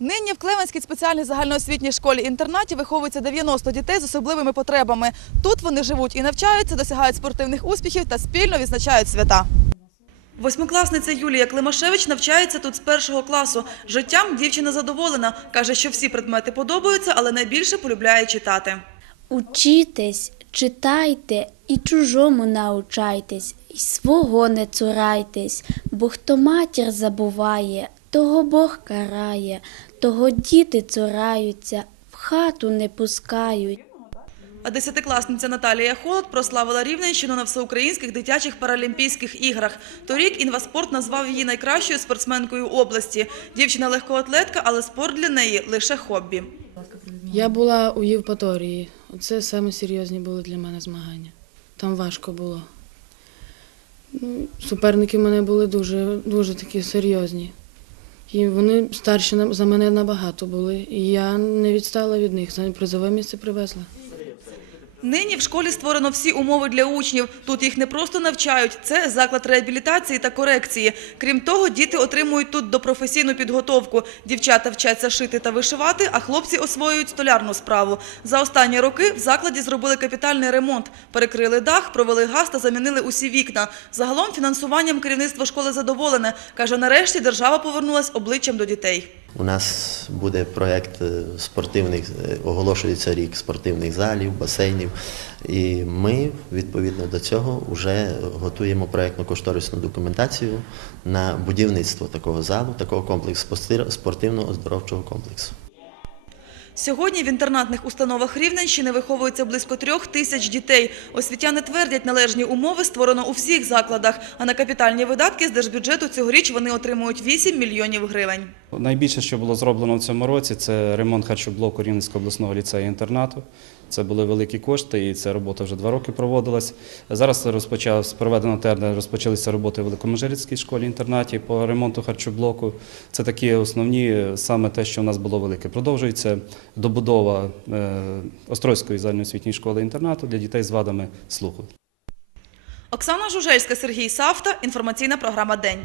Нині в Клевенській спеціальній загальноосвітній школі-інтернаті виховується 90 дітей з особливими потребами. Тут вони живуть і навчаються, досягають спортивних успіхів та спільно відзначають свята. Восьмикласниця Юлія Климашевич навчається тут з першого класу. Життям дівчина задоволена. Каже, що всі предмети подобаються, але найбільше полюбляє читати. Учітесь, читайте і чужому научайтесь, і свого не цурайтесь, бо хто матір забуває, того Бог карає, того діти цураються, в хату не пускають. А десятикласниця Наталія Холод прославила Рівненщину на всеукраїнських дитячих паралімпійських іграх. Торік інваспорт назвав її найкращою спортсменкою області. Дівчина легкоатлетка, але спорт для неї лише хобі. Я була у Євпаторії. Це саме серйозні були для мене змагання. Там важко було. Ну, суперники в мене були дуже, дуже такі серйозні. І вони старші за мене набагато були. І я не відстала від них. За призове місце привезла. Нині в школі створено всі умови для учнів. Тут їх не просто навчають, це заклад реабілітації та корекції. Крім того, діти отримують тут допрофесійну підготовку. Дівчата вчаться шити та вишивати, а хлопці освоюють столярну справу. За останні роки в закладі зробили капітальний ремонт, перекрили дах, провели газ та замінили усі вікна. Загалом фінансуванням керівництво школи задоволене. Каже, нарешті держава повернулась обличчям до дітей. У нас буде проєкт е, спортивних, е, оголошується рік спортивних залів, басейнів. І ми відповідно до цього вже готуємо проєктно кошторисну документацію на будівництво такого залу, такого комплексу спортивно-оздоровчого комплексу. Сьогодні в інтернатних установах Рівненщини виховується близько трьох тисяч дітей. Освітяни твердять, належні умови створено у всіх закладах, а на капітальні видатки з держбюджету цьогоріч вони отримують 8 мільйонів гривень. Найбільше, що було зроблено в цьому році, це ремонт харчоблоку Рівненського обласного ліцею інтернату. Це були великі кошти, і ця робота вже два роки проводилась. Зараз розпочав проведено тендер, розпочалися роботи в Великомежирицькій школі інтернаті по ремонту харчоблоку. Це такі основні, саме те, що в нас було велике. Продовжується добудова е, Острозької загальноосвітньої школи інтернату для дітей з вадами слуху. Оксана Жужельська, Сергій Савта. Інформаційна програма День.